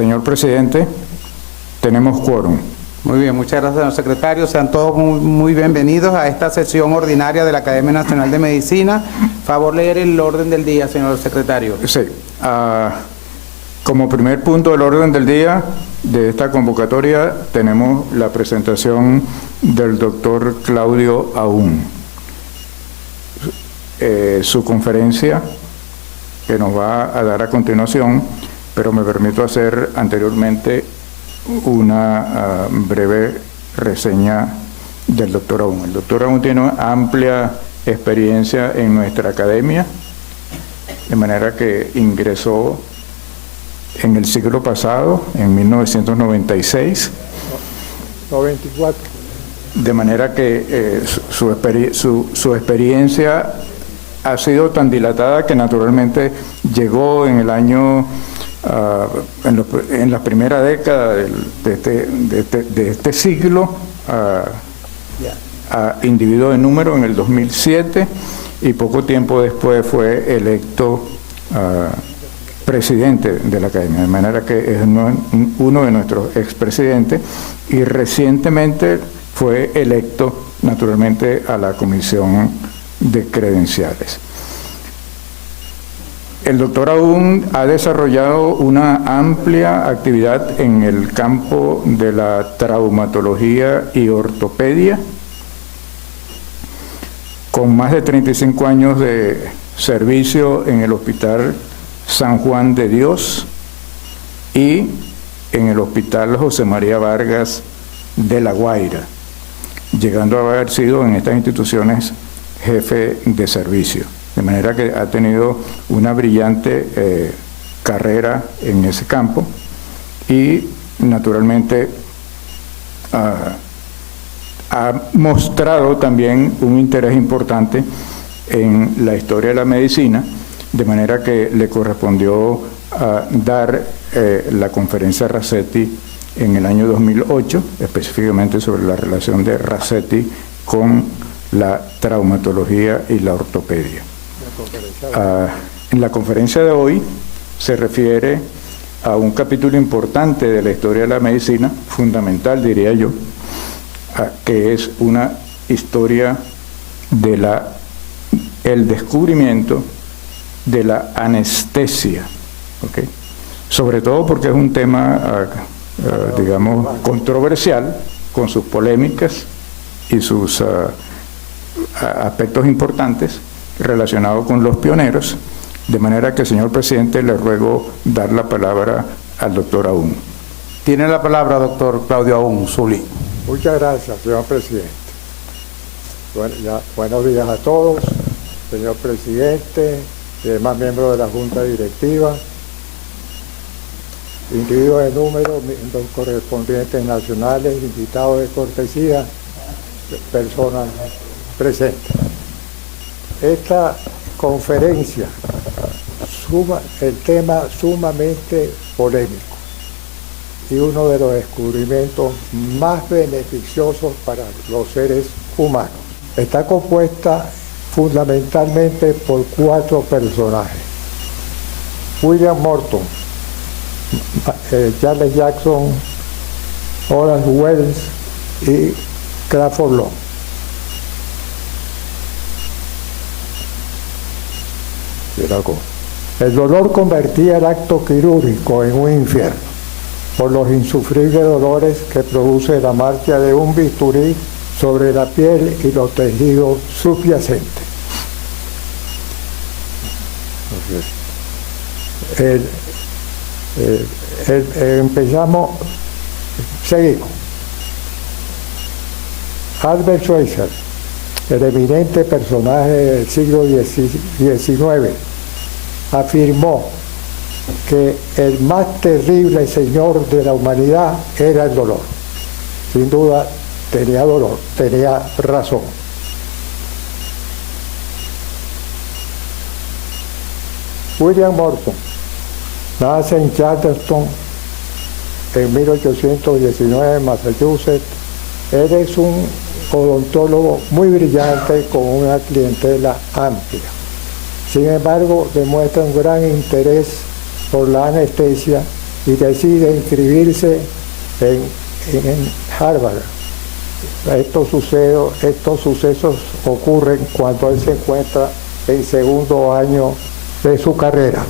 Señor presidente, tenemos quórum. Muy bien, muchas gracias, señor secretario. Sean todos muy bienvenidos a esta sesión ordinaria de la Academia Nacional de Medicina. Favor leer el orden del día, señor secretario. Sí. Como primer punto del orden del día de esta convocatoria tenemos la presentación del doctor Claudio Aún. Su conferencia que nos va a dar a continuación, pero me permito hacer anteriormente una breve reseña del doctor Aún. El doctor Aún tiene una amplia experiencia en nuestra academia, de manera que ingresó en el siglo pasado, en 1996. 94. De manera que su experiencia ha sido tan dilatada que naturalmente llegó en el año, en la primera década de este siglo, a individuo de número en el 2007, y poco tiempo después fue electo presidente de la academia, de manera que es uno de nuestros expresidentes, y recientemente fue electo naturalmente a la comisión de credenciales. El doctor Aún ha desarrollado una amplia actividad en el campo de la traumatología y ortopedia, con más de 35 años de servicio en el Hospital San Juan de Dios y en el Hospital José María Vargas de La Guaira, llegando a haber sido en estas instituciones jefe de servicio. De manera que ha tenido una brillante carrera en ese campo y naturalmente ha mostrado también un interés importante en la historia de la medicina, de manera que le correspondió dar la conferencia Rasetti en el año 2008, específicamente sobre la relación de Rasetti con la traumatología y la ortopedia. En la conferencia de hoy se refiere a un capítulo importante de la historia de la medicina, fundamental diría yo, que es una historia de el descubrimiento de la anestesia, ¿okay? Sobre todo porque es un tema, digamos, controversial, con sus polémicas y sus aspectos importantes relacionados con los pioneros, de manera que, señor presidente, le ruego dar la palabra al doctor Aún. Tiene la palabra, doctor Claudio Aún Zulí. Muchas gracias, señor presidente. Buenos días a todos, señor presidente y demás miembros de la Junta Directiva, individuos de número, miembros correspondientes nacionales, invitados de cortesía, personas presentes. Esta conferencia, el tema sumamente polémico y uno de los descubrimientos más beneficiosos para los seres humanos. Está compuesta fundamentalmente por 4 personajes: William Morton, Charles Jackson, Horace Wells y Crawford Long. El dolor convertía el acto quirúrgico en un infierno por los insufribles dolores que produce la marcha de un bisturí sobre la piel y los tejidos subyacentes. Seguimos. Albert Schweitzer, el eminente personaje del siglo XIX, afirmó que el más terrible señor de la humanidad era el dolor. Sin duda tenía razón. William Morton nace en Charleston en 1819 en Massachusetts. Él es un odontólogo muy brillante con una clientela amplia. Sin embargo, demuestra un gran interés por la anestesia y decide inscribirse en Harvard. Estos sucesos ocurren cuando él se encuentra en segundo año de su carrera.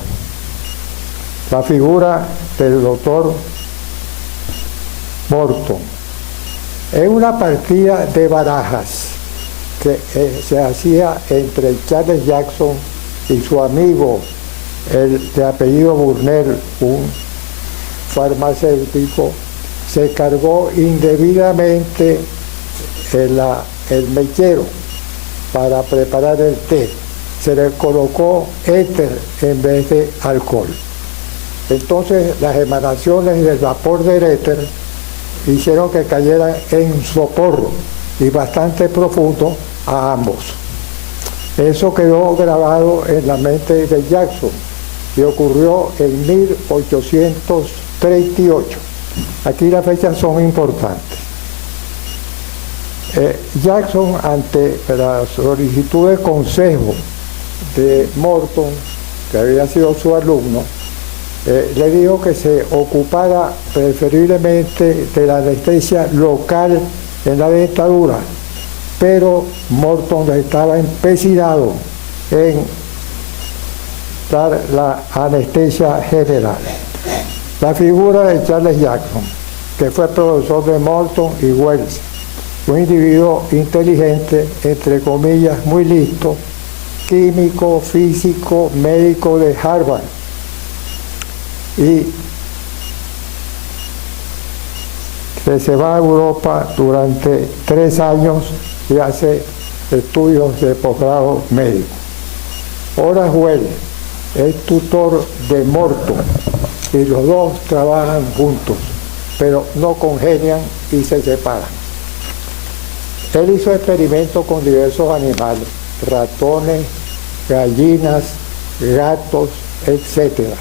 La figura del doctor Morton. En una partida de barajas que se hacía entre Charles Jackson y su amigo, el de apellido Burnell, un farmacéutico, se cargó indebidamente el mechero para preparar el té. Se le colocó éter en vez de alcohol. Entonces las emanaciones del vapor del éter hicieron que cayeran en socorro y bastante profundo a ambos. Eso quedó grabado en la mente de Jackson y ocurrió en 1838. Aquí las fechas son importantes. Jackson, ante la solicitud de consejo de Morton, que había sido su alumno, le dijo que se ocupara preferiblemente de la anestesia local en la dentadura, pero Morton estaba empecinado en dar la anestesia general. La figura de Charles Jackson, que fue profesor de Morton y Wells, un individuo inteligente, entre comillas, muy listo, químico, físico, médico de Harvard, y que se va a Europa durante 3 años y hace estudios de posgrado médico. Horace Wells es tutor de Morton y los dos trabajan juntos, pero no congenian y se separan. Él hizo experimentos con diversos animales, ratones, gallinas, gatos, etcétera.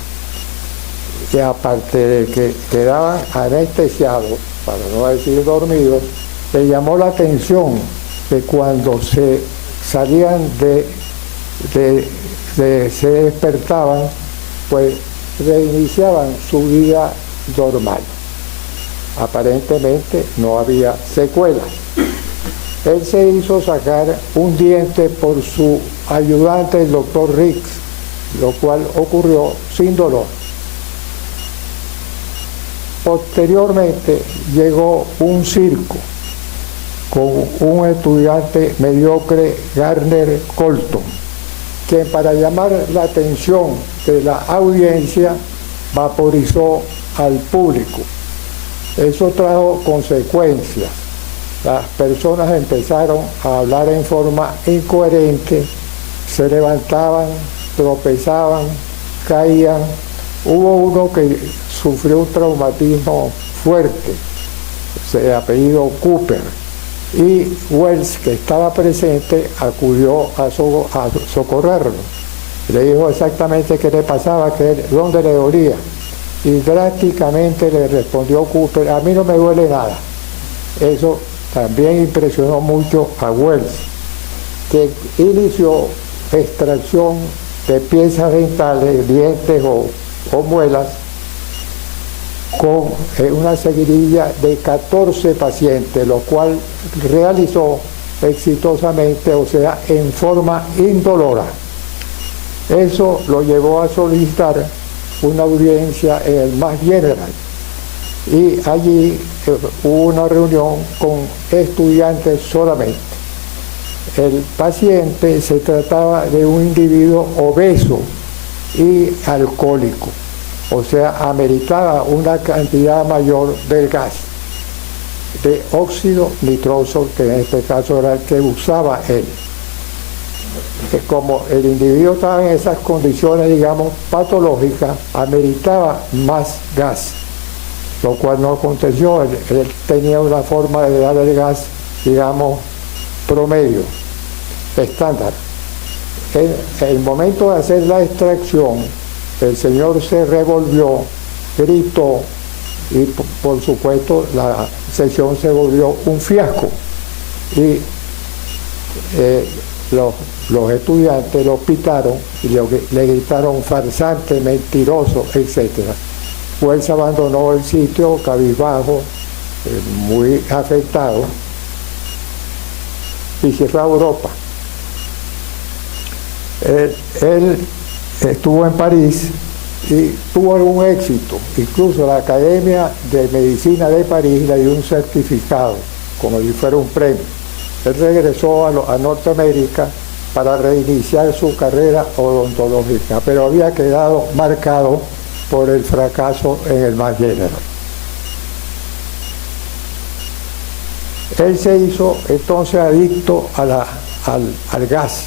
Y aparte de que quedaban anestesiados, para no decir dormidos, le llamó la atención que cuando se salían se despertaban, pues reiniciaban su vida normal. Aparentemente no había secuelas. Él se hizo sacar un diente por su ayudante, el doctor Riggs, lo cual ocurrió sin dolor. Posteriormente llegó un circo con un estudiante mediocre, Garner Colton, quien para llamar la atención de la audiencia vaporizó al público. Eso trajo consecuencias. Las personas empezaron a hablar en forma incoherente, se levantaban, tropezaban, caían. Hubo uno que sufrió un traumatismo fuerte, de apellido Cooper, y Wells, que estaba presente, acudió a socorrerlo. Le dijo exactamente qué le pasaba, dónde le dolía, y drásticamente le respondió Cooper: a mí no me duele nada. Eso también impresionó mucho a Wells, que inició extracción de piezas dentales, dientes o muelas, con una seguidilla de 14 pacientes, lo cual realizó exitosamente, o sea, en forma indolora. Eso lo llevó a solicitar una audiencia en el Mass General, y allí hubo una reunión con estudiantes solamente. El paciente se trataba de un individuo obeso y alcohólico, o sea, ameritaba una cantidad mayor del gas de óxido nitroso, que en este caso era el que usaba él. Como el individuo estaba en esas condiciones, digamos, patológicas, ameritaba más gas, lo cual no aconteció. Él tenía una forma de dar el gas, digamos, promedio, estándar. En el momento de hacer la extracción, el señor se revolvió, gritó, y por supuesto la sesión se volvió un fiasco. Y los estudiantes lo pitaron y le gritaron farsante, mentiroso, etc. Wells abandonó el sitio cabizbajo, muy afectado, y se fue a Europa. Él estuvo en París y tuvo algún éxito. Incluso la Academia de Medicina de París le dio un certificado, como si fuera un premio. Él regresó a Norteamérica para reiniciar su carrera odontológica, pero había quedado marcado por el fracaso en el Mass General. Él se hizo entonces adicto al gas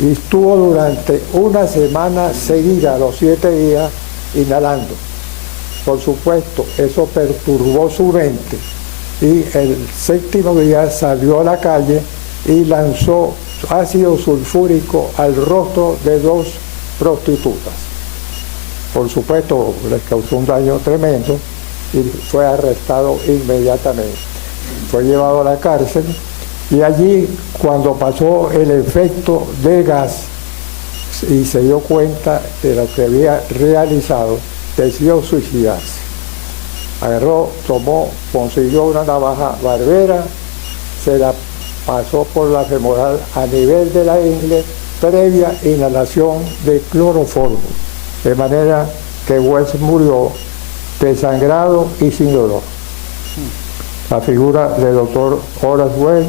y estuvo durante una semana seguida, los 7 días, inhalando. Por supuesto, eso perturbó su mente y el 7º día salió a la calle y lanzó ácido sulfúrico al rostro de 2 prostitutas. Por supuesto, les causó un daño tremendo y fue arrestado inmediatamente. Fue llevado a la cárcel y allí, cuando pasó el efecto del gas y se dio cuenta de lo que había realizado, decidió suicidarse. Agarró, consiguió una navaja barbera, se la pasó por la femoral a nivel de la ingle, previa inhalación de cloroformo, de manera que Wells murió desangrado y sin dolor. La figura del doctor Horace Wells.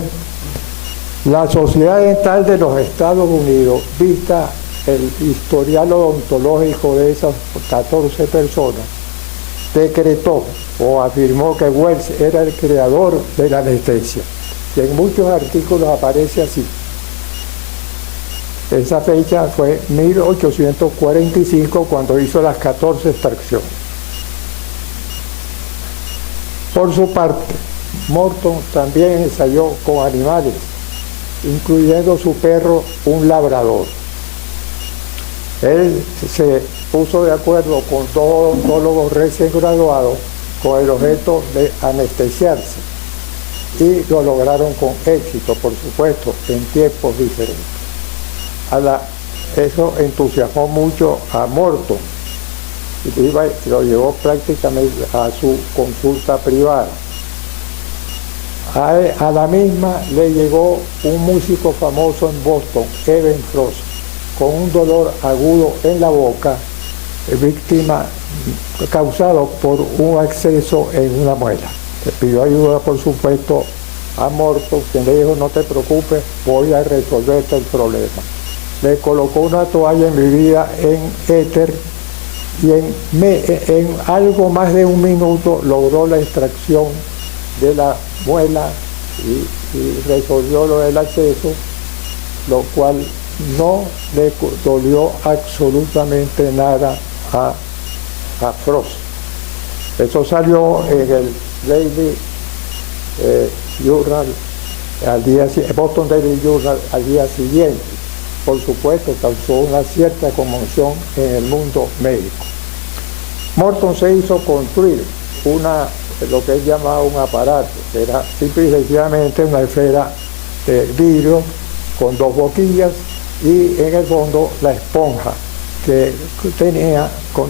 La Sociedad Dental de los Estados Unidos, vista el historial odontológico de esas 14 personas, decretó o afirmó que Wells era el creador de la anestesia. Y en muchos artículos aparece así. Esa fecha fue 1845, cuando hizo las 14 extracciones. Por su parte, Morton también ensayó con animales, incluyendo su perro, un labrador. Él se puso de acuerdo con 2 odontólogos recién graduados con el objeto de anestesiarse y lo lograron con éxito, por supuesto, en tiempos diferentes. Eso entusiasmó mucho a Morton y lo llevó prácticamente a su consulta privada. A la misma le llegó un músico famoso en Boston, Eben Frost, con un dolor agudo en la boca, víctima causado por un acceso en una muela. Le pidió ayuda, por supuesto, a Morton, quien le dijo: no te preocupes, voy a resolverte el problema. Le colocó una toalla embebida en éter y en algo más de 1 minuto logró la extracción de la muela y resolvió lo del acceso, lo cual no le dolió absolutamente nada a Frost. Eso salió en el Daily Journal Boston Daily Journal al día siguiente. Por supuesto, causó una cierta conmoción en el mundo médico. Morton se hizo construir lo que él llamaba un aparato, que era simple y sencillamente una esfera de vidrio con 2 boquillas y en el fondo la esponja, que tenía con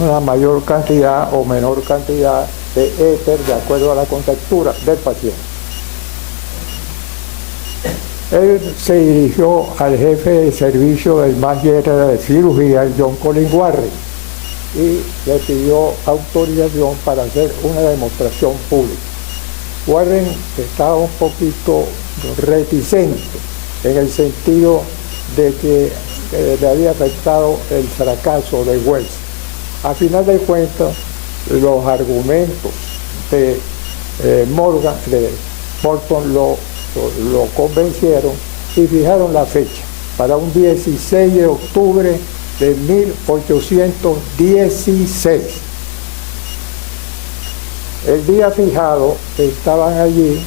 una mayor cantidad o menor cantidad de éter de acuerdo a la contextura del paciente. Él se dirigió al jefe de servicio del Mass General de cirugía, John Collins Warren, y le pidió autorización para hacer una demostración pública. Warren estaba un poquito reticente en el sentido de que le había afectado el fracaso de Wells. A final de cuentas, los argumentos de Morton lo convencieron y fijaron la fecha para un 16 de octubre de 1816. El día fijado estaban allí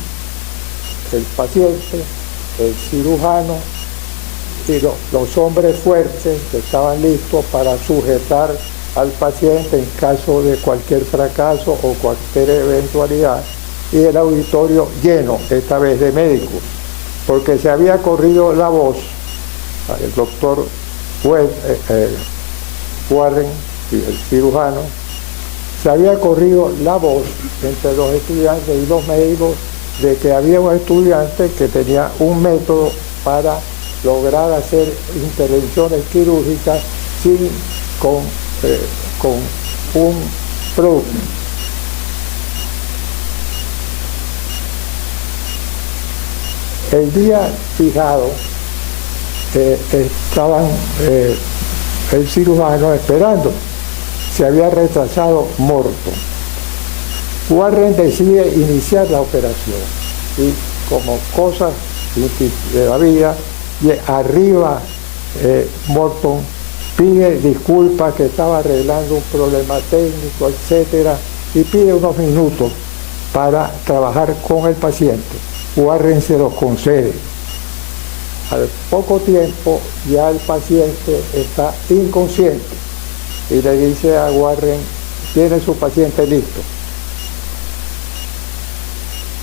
el paciente, el cirujano y los hombres fuertes que estaban listos para sujetar al paciente en caso de cualquier fracaso o cualquier eventualidad, y el auditorio lleno, esta vez de médicos, porque se había corrido la voz. El doctor Warren y el cirujano Se había corrido la voz entre los estudiantes y los médicos de que había un estudiante que tenía un método para lograr hacer intervenciones quirúrgicas con un producto. El día fijado estaban el cirujano esperando. Se había retrasado Morton. Warren decide iniciar la operación y como cosas de la vida, arriba Morton pide disculpas que estaba arreglando un problema técnico, etcétera, y pide unos minutos para trabajar con el paciente. Warren se los concede. Al poco tiempo ya el paciente está inconsciente y le dice a Warren, tiene su paciente listo.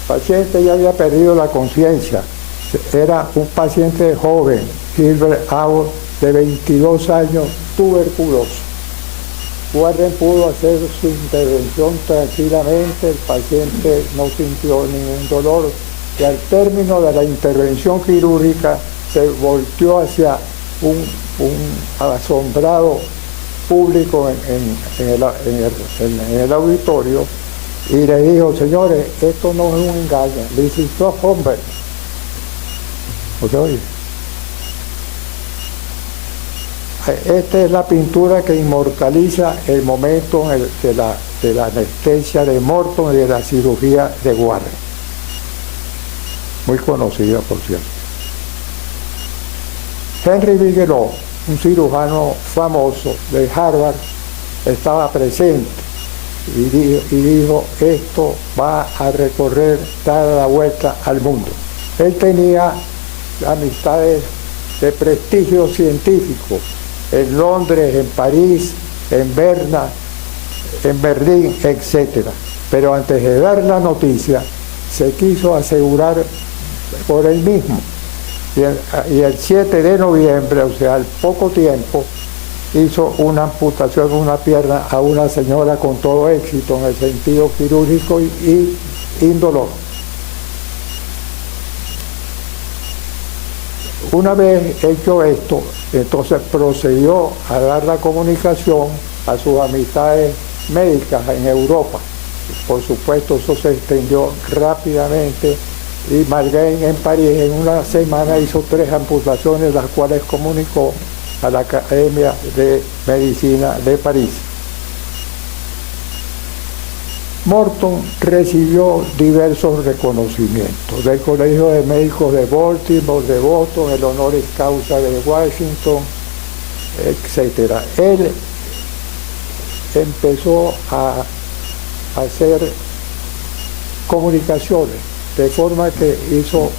El paciente ya había perdido la conciencia. Era un paciente joven, Gilbert Hour, de 22 años, tuberculoso. Warren pudo hacer su intervención tranquilamente, el paciente no sintió ningún dolor y al término de la intervención quirúrgica se volteó hacia un asombrado público en el auditorio y le dijo, señores, esto no es un engaño, this is not Humbert. ¿Oye? Esta es la pintura que inmortaliza el momento de la anestesia de Morton y de la cirugía de Warren. Muy conocida, por cierto. Henry Bigelow, un cirujano famoso de Harvard, estaba presente y dijo, esto va a recorrer, dar la vuelta al mundo. Él tenía amistades de prestigio científico en Londres, en París, en Berna, en Berlín, etc. Pero antes de dar la noticia, se quiso asegurar por él mismo. Y el 7 de noviembre, o sea, al poco tiempo, hizo una amputación de una pierna a una señora con todo éxito en el sentido quirúrgico y indolor. Una vez hecho esto, entonces procedió a dar la comunicación a sus amistades médicas en Europa. Por supuesto, eso se extendió rápidamente y Margain en París en una semana hizo 3 amputaciones, las cuales comunicó a la Academia de Medicina de París. Morton recibió diversos reconocimientos del Colegio de Médicos de Baltimore, de Boston, el honoris causa de Washington, etc. Él empezó a hacer comunicaciones, de forma que hizo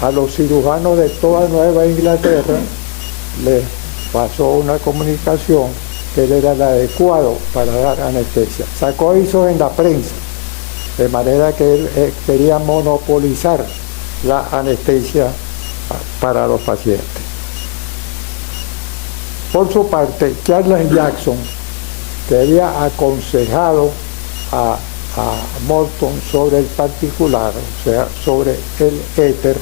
a los cirujanos de toda Nueva Inglaterra, les pasó una comunicación que él era el adecuado para dar anestesia. Sacó avisos en la prensa, de manera que él quería monopolizar la anestesia para los pacientes. Por su parte, Charles Jackson, que había aconsejado a Morton sobre el particular, o sea, sobre el éter,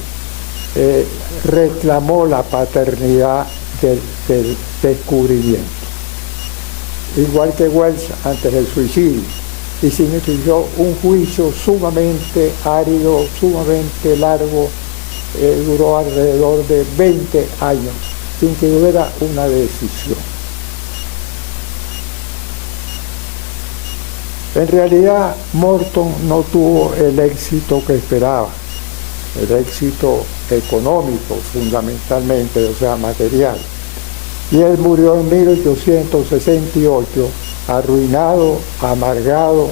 reclamó la paternidad del descubrimiento. Igual que Wells antes del suicidio, y significó un juicio sumamente árido, sumamente largo, duró alrededor de 20 años, sin que hubiera una decisión. En realidad, Morton no tuvo el éxito que esperaba, el éxito económico fundamentalmente, o sea, material. Y él murió en 1868, arruinado, amargado,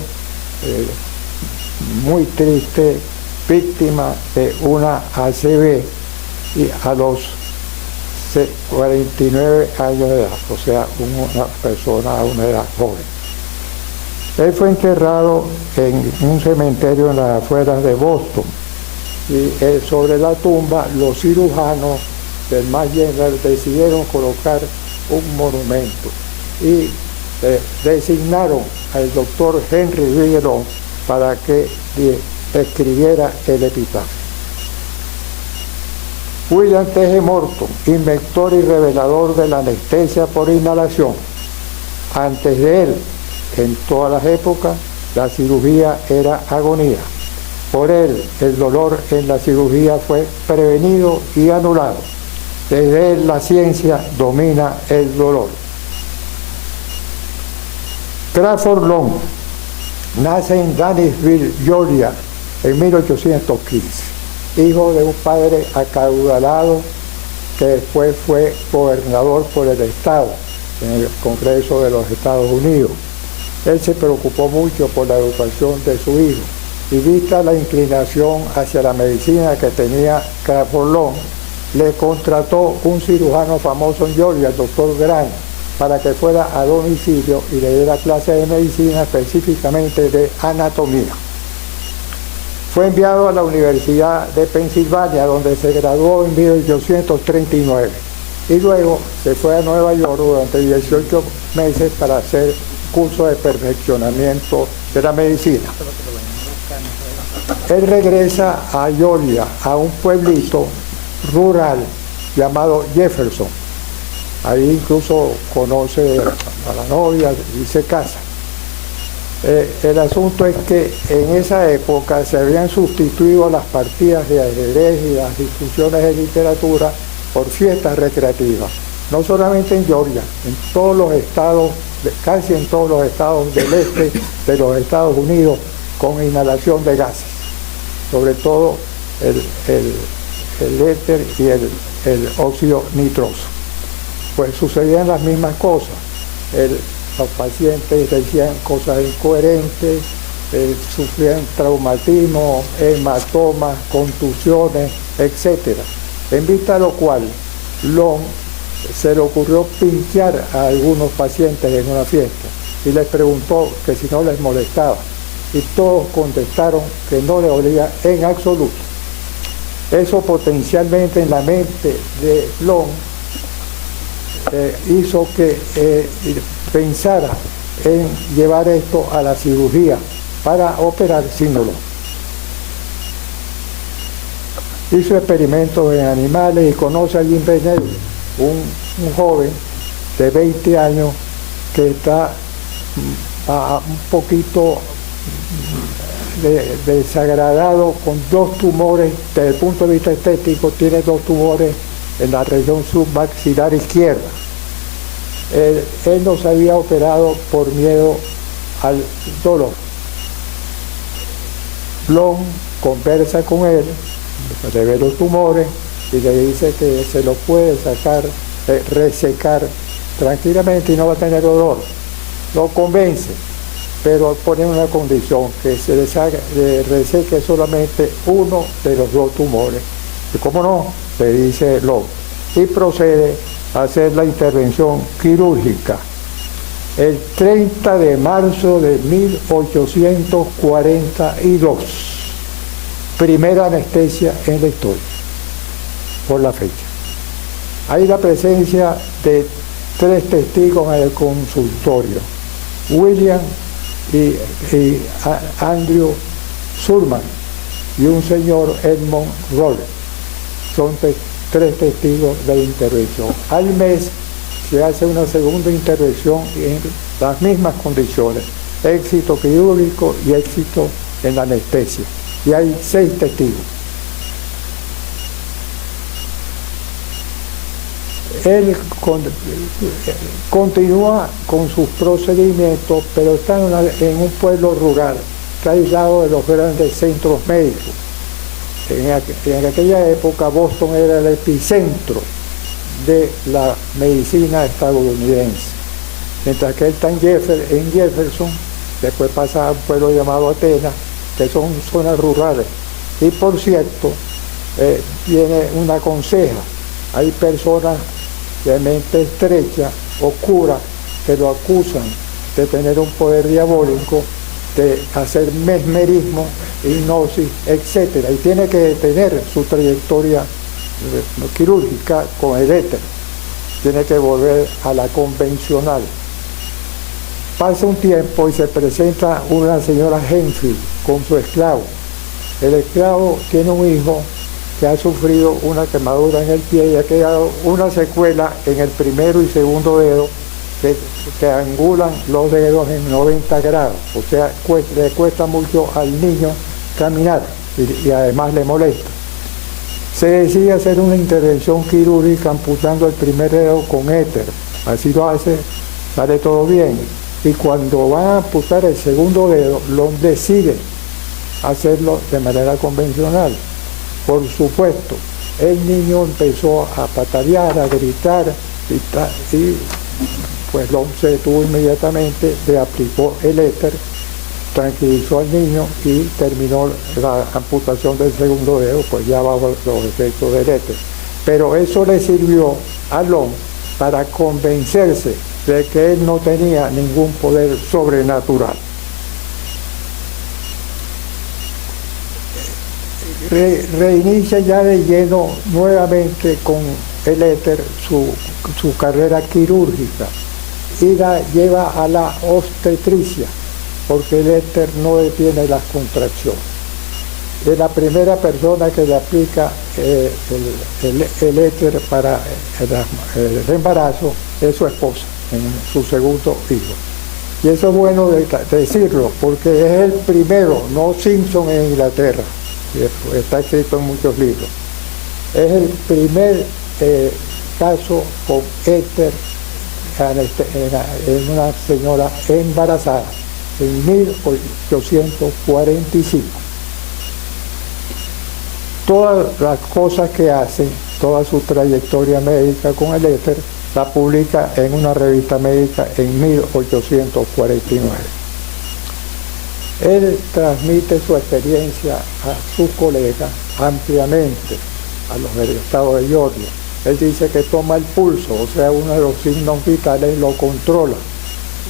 muy triste, víctima de una ACV y a los 49 años de edad, o sea, una persona a una edad joven. Él fue enterrado en un cementerio en las afueras de Boston y sobre la tumba los cirujanos del Mass General decidieron colocar un monumento y designaron al doctor Henry Bigelow para que escribiera el epitafio. William T. Morton, inventor y revelador de la anestesia por inhalación. Antes de él, en todas las épocas, la cirugía era agonía. Por él, el dolor en la cirugía fue prevenido y anulado. Desde él, la ciencia domina el dolor. Crawford Long nace en Danisville, Georgia, en 1815, hijo de un padre acaudalado que después fue gobernador por el Estado en el Congreso de los Estados Unidos. Él se preocupó mucho por la educación de su hijo y, vista la inclinación hacia la medicina que tenía Crawford Long, le contrató un cirujano famoso en Georgia, el doctor Grant, para que fuera a domicilio y le diera clases de medicina, específicamente de anatomía. Fue enviado a la Universidad de Pensilvania, donde se graduó en 1839, y luego se fue a Nueva York durante 18 meses para hacer curso de perfeccionamiento de la medicina. Él regresa a Georgia, a un pueblito rural llamado Jefferson. Ahí incluso conoce a la novia y se casa. El asunto es que en esa época se habían sustituido las partidas de ajedrez y las discusiones de literatura por fiestas recreativas. No solamente en Georgia, en todos los estados, casi en todos los estados del este de los Estados Unidos, con inhalación de gases, sobre todo el éter y el óxido nitroso. Pues sucedían las mismas cosas. Los pacientes decían cosas incoherentes, sufrían traumatismo, hematomas, contusiones, etc. En vista de lo cual, Long se le ocurrió pinchar a algunos pacientes en una fiesta y les preguntó que si no les molestaba. Y todos contestaron que no le olía en absoluto. Eso potencialmente en la mente de Long hizo que pensara en llevar esto a la cirugía para operar sin dolor. Hizo experimentos en animales y conoce a Jim Bennett, un joven de 20 años que está un poquito desagradado con dos tumores. Desde el punto de vista estético, tiene dos tumores en la región submaxilar izquierda. Él no se había operado por miedo al dolor. Long conversa con él, le ve los tumores y le dice que se los puede sacar, resecar tranquilamente y no va a tener dolor. Lo convence, pero pone una condición, que se le reseque solamente uno de los dos tumores. ¿Y cómo no? Le dice Long. Y procede a hacer la intervención quirúrgica. El 30 de marzo de 1842, primera anestesia en la historia, por la fecha. Hay la presencia de 3 testigos en el consultorio: William y Andrew Surman y un señor Edmund Roller. Son 3 testigos de intervención. Al mes se hace una segunda intervención en las mismas condiciones: éxito quirúrgico y éxito en la anestesia. Y hay 6 testigos. Él continúa con sus procedimientos, pero está en un pueblo rural, está aislado de los grandes centros médicos. En aquella época Boston era el epicentro de la medicina estadounidense. Mientras que él está en Jefferson, después pasa a un pueblo llamado Atenas, que son zonas rurales. Y por cierto, viene una conseja. Hay personas de mente estrecha, oscura, que lo acusan de tener un poder diabólico, de hacer mesmerismo, hipnosis, etc. Y tiene que detener su trayectoria quirúrgica con el éter. Tiene que volver a la convencional. Pasa un tiempo y se presenta una señora Henfield con su esclavo. El esclavo tiene un hijo que ha sufrido una quemadura en el pie y ha quedado una secuela en el primero y segundo dedo que angulan los dedos en 90 grados. O sea, le cuesta mucho al niño caminar y además le molesta. Se decide hacer una intervención quirúrgica amputando el primer dedo con éter. Así lo hace, sale todo bien. Y cuando van a amputar el segundo dedo, lo decide hacerlo de manera convencional. Por supuesto, el niño empezó a patalear, a gritar y pues Long se detuvo inmediatamente, le aplicó el éter, tranquilizó al niño y terminó la amputación del segundo dedo, pues ya bajo los efectos del éter. Pero eso le sirvió a Long para convencerse de que él no tenía ningún poder sobrenatural. Reinicia ya de lleno nuevamente con el éter su carrera quirúrgica y la lleva a la obstetricia, porque el éter no detiene las contracciones. Es la primera persona que le aplica el éter para el embarazo es su esposa, en su segundo hijo. Y eso es bueno decirlo, porque es el primero, no Simpson en Inglaterra, está escrito en muchos libros. Es el primer caso con éter en una señora embarazada en 1845. Todas las cosas que hace, toda su trayectoria médica con el éter, la publica en una revista médica en 1849. Él transmite su experiencia a sus colegas ampliamente, a los del estado de Georgia. Él dice que toma el pulso, o sea, uno de los signos vitales, lo controla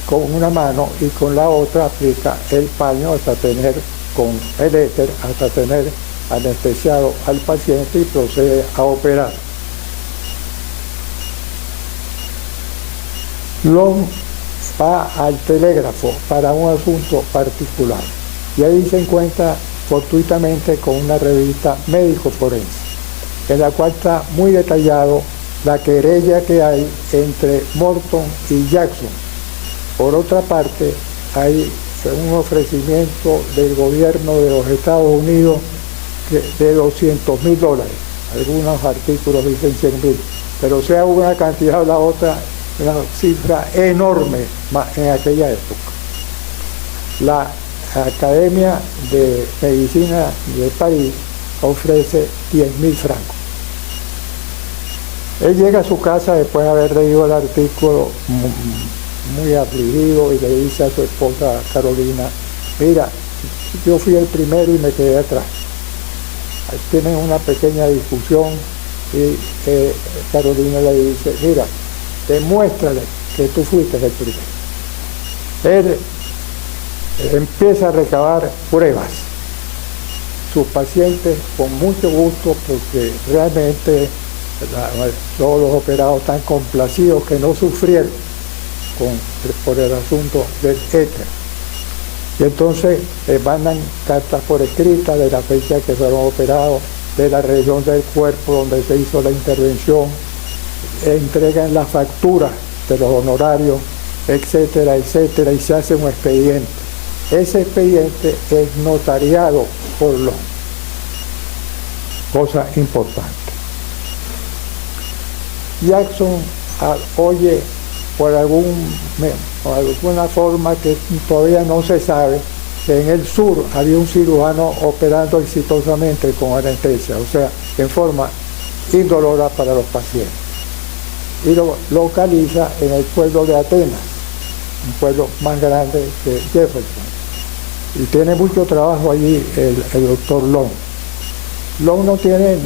con una mano y con la otra aplica el paño hasta tener, con el éter, hasta tener anestesiado al paciente y procede a operar. Long va al telégrafo para un asunto particular y ahí se encuentra fortuitamente con una revista médico forense en la cual está muy detallado la querella que hay entre Morton y Jackson. Por otra parte, hay un ofrecimiento del gobierno de los Estados Unidos de $200,000. Algunos artículos dicen 100,000, pero sea una cantidad o la otra, una cifra enorme en aquella época. La Academia de Medicina de París ofrece 10,000 francos. Él llega a su casa después de haber leído el artículo muy afligido y le dice a su esposa Carolina: mira, yo fui el primero y me quedé atrás. Tienen una pequeña discusión y Carolina le dice: mira, demuéstrale que tú fuiste el primero. Él empieza a recabar pruebas. Sus pacientes, con mucho gusto, porque realmente todos los operados están complacidos que no sufrieron por el asunto del éter. Y entonces mandan cartas por escrita de la fecha que fueron operados, de la región del cuerpo donde se hizo la intervención, entregan las facturas de los honorarios, etcétera, etcétera, y se hace un expediente. Ese expediente es notariado por Long. Cosa importante. Jackson oye por alguna forma que todavía no se sabe, que en el sur había un cirujano operando exitosamente con anestesia, o sea, en forma indolora para los pacientes. Y lo localiza en el pueblo de Atenas, un pueblo más grande que Jefferson. Y tiene mucho trabajo allí el doctor Long. Long no tiene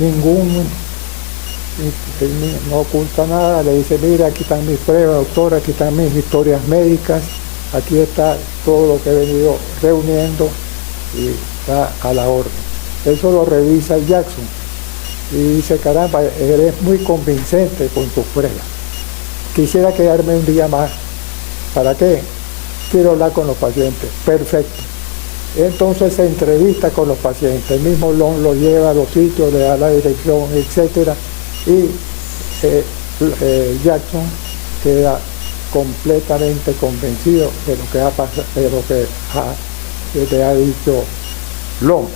no oculta nada, le dice: mira, aquí están mis pruebas, doctor, aquí están mis historias médicas, aquí está todo lo que he venido reuniendo y está a la orden. Eso lo revisa el Jackson y dice: caramba, eres muy convincente con tus pruebas. Quisiera quedarme un día más. ¿Para qué? quiero hablar con los pacientes. Perfecto. Entonces se entrevista con los pacientes, el mismo Long lo lleva a los sitios, le da la dirección, etcétera, y Jackson queda completamente convencido de lo que ha pasado, de lo que le ha dicho Long.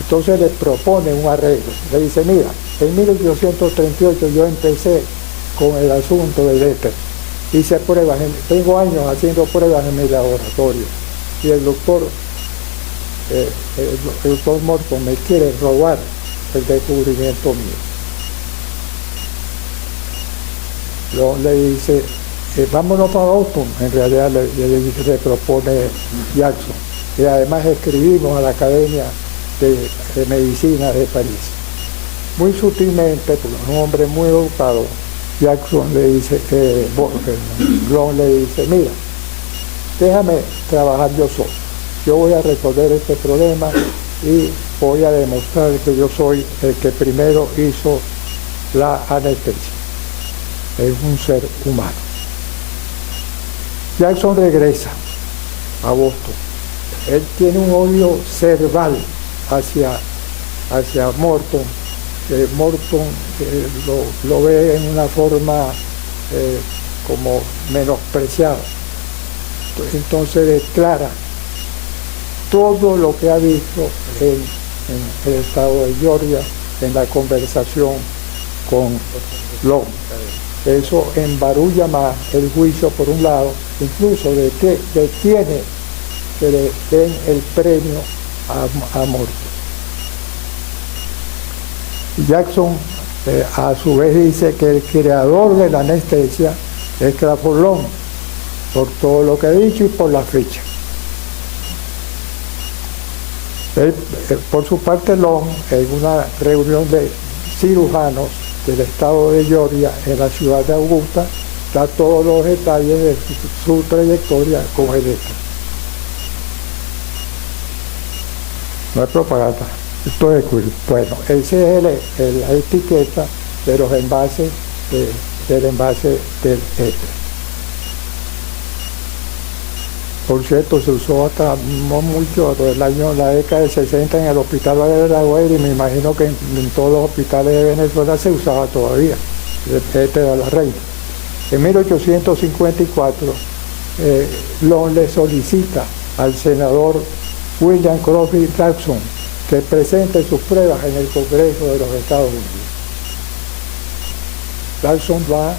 Entonces le propone un arreglo, le dice, mira, en 1838 yo empecé con el asunto del éter, hice pruebas, tengo años haciendo pruebas en mi laboratorio, y el doctor Morton me quiere robar el descubrimiento mío. Luego le dice, vámonos para Boston, en realidad le propone Jackson, y además escribimos a la Academia de Medicina de París. Muy sutilmente, porque es un hombre muy educado, Jackson le dice, Long le dice, mira, déjame trabajar yo solo. Yo voy a resolver este problema y voy a demostrar que yo soy el que primero hizo la anestesia. Es un ser humano. Jackson regresa a Boston. Él tiene un odio cerval hacia Morton. Morton lo ve en una forma como menospreciada. Entonces declara todo lo que ha visto en el estado de Georgia en la conversación con Long. Eso embarulla más el juicio por un lado, incluso detiene que le den el premio a Morton. Jackson a su vez dice que el creador de la anestesia es Crawford Long, por todo lo que ha dicho y por la fecha. Por su parte, Long, en una reunión de cirujanos del estado de Georgia en la ciudad de Augusta, da todos los detalles de su trayectoria con el éter. No es propaganda, esto es cool. Bueno, esa es la etiqueta de los envases del envase del éter. Por cierto, se usó hasta no mucho, la década del 60 en el hospital de la Guaira, y me imagino que en todos los hospitales de Venezuela se usaba todavía, el éter de la reina. En 1854, Long le solicita al senador William Crosby Jackson que presente sus pruebas en el Congreso de los Estados Unidos. Jackson va,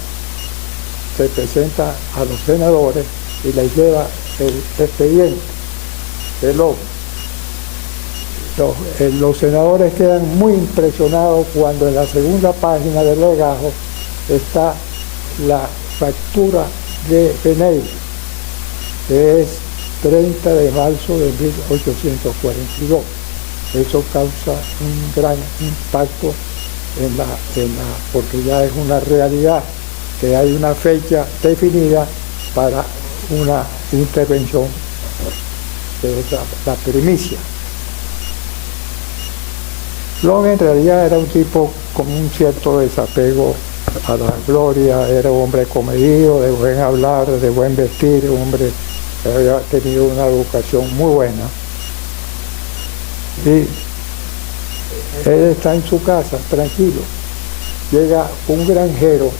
se presenta a los senadores y les lleva el expediente de Long. Los senadores quedan muy impresionados cuando en la segunda página del legajo está la factura de Beneil, que es 30 de marzo de 1842. Eso causa un gran impacto porque ya es una realidad que hay una fecha definida para una intervención, que es la primicia. Long en realidad era un tipo con un cierto desapego a la gloria, era un hombre comedido, de buen hablar, de buen vestir, un hombre que había tenido una educación muy buena. Y él está en su casa, tranquilo. Llega un granjero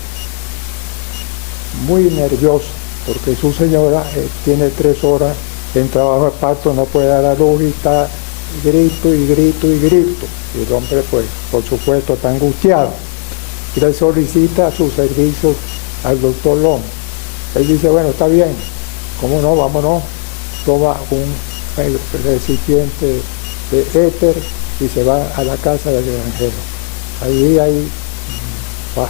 muy nervioso, porque su señora tiene 3 horas en trabajo de parto, no puede dar a luz y está grito y grito y grito. Y el hombre, pues, por supuesto, está angustiado. Y le solicita sus servicios al doctor Long. Él dice, bueno, está bien, ¿cómo no? Vámonos. Toma un recipiente de éter y se va a la casa del granjero. Allí hay un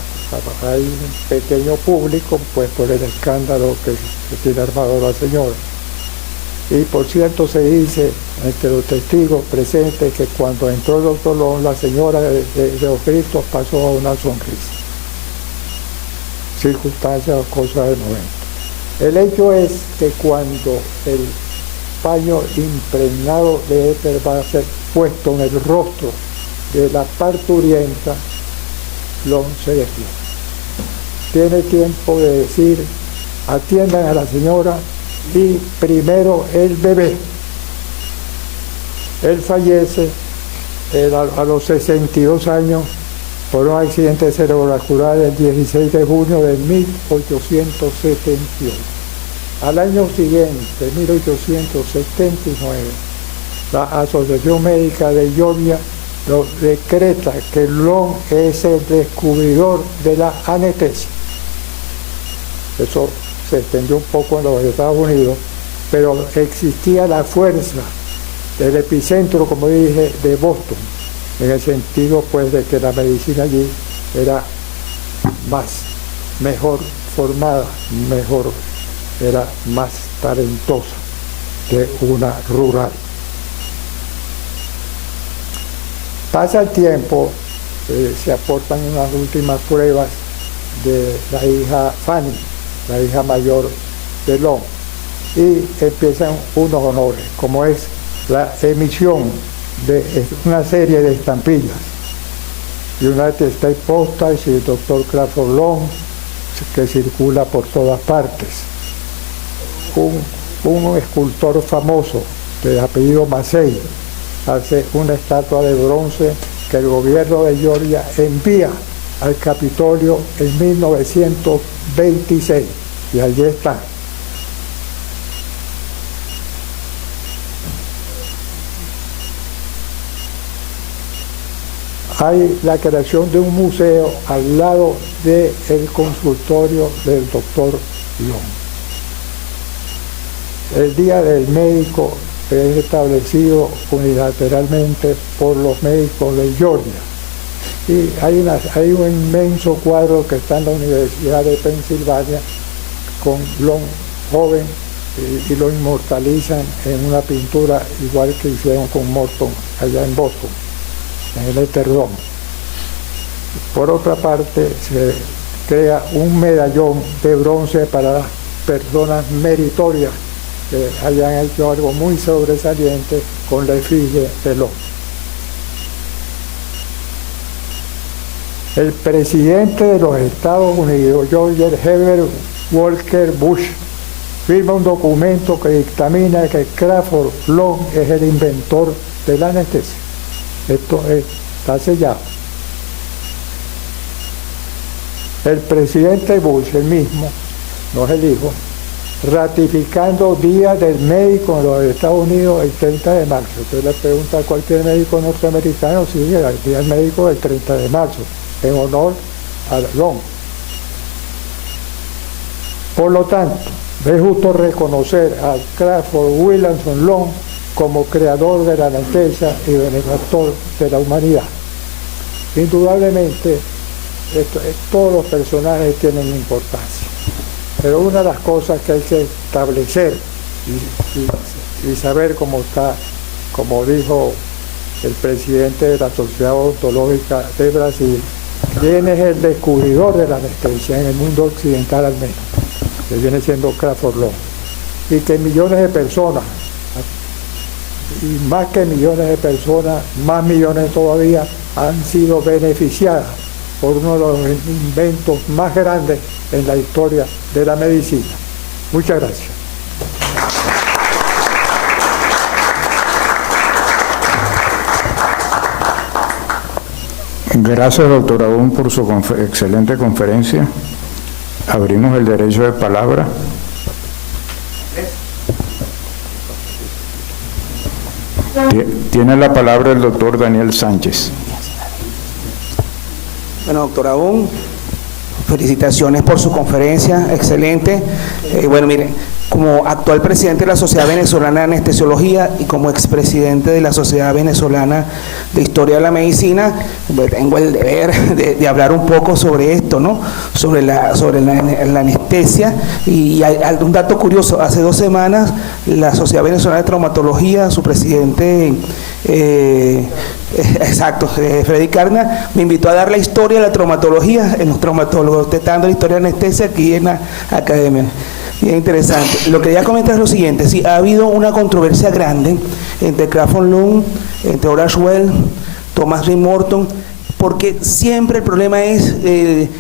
pequeño público, pues por el escándalo que tiene armado la señora. Y por cierto se dice entre los testigos presentes que cuando entró el doctor Long, la señora de los gritos pasó a una sonrisa. Circunstancias o cosas del momento. El hecho es que cuando el paño impregnado de éter va a ser puesto en el rostro de la parturienta, Long se despierta. Tiene tiempo de decir, atiendan a la señora, y primero el bebé. Él fallece a los 62 años por un accidente cerebrovascular el 16 de junio de 1878. Al año siguiente, 1879, la Asociación Médica de Georgia lo decreta que Long es el descubridor de la anestesia. Eso se extendió un poco en los Estados Unidos, pero existía la fuerza del epicentro, como dije, de Boston, en el sentido pues de que la medicina allí era mejor formada, era más talentosa que una rural. Pasa el tiempo, se aportan unas últimas pruebas de la hija Fanny, la hija mayor de Long, y empiezan unos honores, como es la emisión de una serie de estampillas. United States Postage y el Dr. Crawford Long, que circula por todas partes. Un escultor famoso de apellido Massey hace una estatua de bronce que el gobierno de Georgia envía al Capitolio en 1926, y allí está. Hay la creación de un museo al lado del consultorio del doctor Long. El Día del Médico es establecido unilateralmente por los médicos de Georgia. Y hay un inmenso cuadro que está en la Universidad de Pensilvania con Long joven y lo inmortalizan en una pintura igual que hicieron con Morton allá en Boston, en el Eterdome. Por otra parte, se crea un medallón de bronce para las personas meritorias que hayan hecho algo muy sobresaliente con la efigie de Long. El presidente de los Estados Unidos, George Herbert Walker Bush, firma un documento que dictamina que Crawford Long es el inventor de la anestesia. Esto está sellado. El presidente Bush, el mismo, no es el hijo, ratificando Día del Médico en los Estados Unidos el 30 de marzo. Usted le pregunta a cualquier médico norteamericano, sí, el Día del Médico el 30 de marzo, en honor a Long. Por lo tanto, es justo reconocer a Crawford Williamson Long como creador de la anestesia y benefactor de la humanidad. Indudablemente, todos los personajes tienen importancia, pero una de las cosas que hay que establecer y saber cómo está, como dijo el presidente de la Sociedad Odontológica de Brasil, quién es el descubridor de la anestesia en el mundo occidental al menos, que viene siendo Crawford Long, y que millones de personas, y más que millones de personas, más millones todavía, han sido beneficiadas por uno de los inventos más grandes en la historia de la medicina. Muchas gracias. Gracias, doctor Abún, por su excelente conferencia. Abrimos el derecho de palabra. Tiene la palabra el doctor Daniel Sánchez. Bueno, doctor Abún, felicitaciones por su conferencia, excelente. Bueno, mire, como actual presidente de la Sociedad Venezolana de Anestesiología y como expresidente de la Sociedad Venezolana de Historia de la Medicina, pues tengo el deber de hablar un poco sobre esto, ¿no? Sobre la anestesia. Y hay un dato curioso: hace 2 semanas la Sociedad Venezolana de Traumatología, su presidente Freddy Carna, me invitó a dar la historia de la traumatología en los traumatólogos. Usted está dando la historia de anestesia aquí en la academia. Bien interesante. Lo que quería comentar es lo siguiente: sí, ha habido una controversia grande entre Crawford Long, entre Horace Wells, Thomas Ray Morton, porque siempre el problema es,